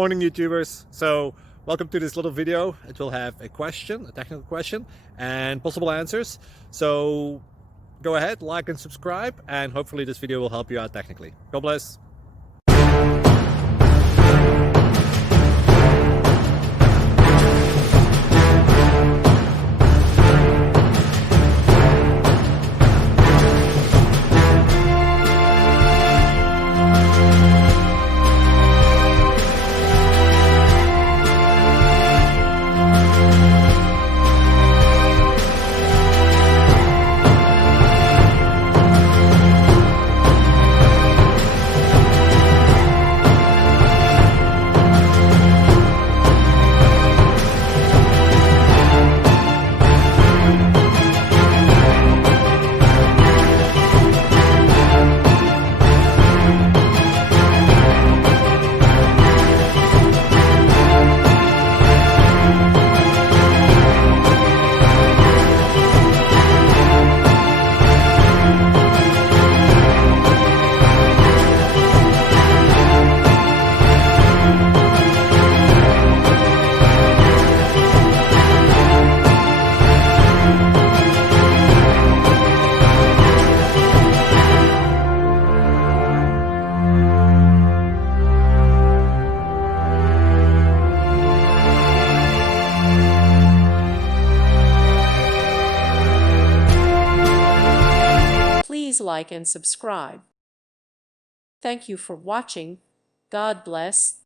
Morning YouTubers. So welcome to this little video. It will have a question, a technical question, and possible answers. So go ahead, like and subscribe, and hopefully this video will help you out technically. God bless. Please like and subscribe. Thank you for watching. God bless.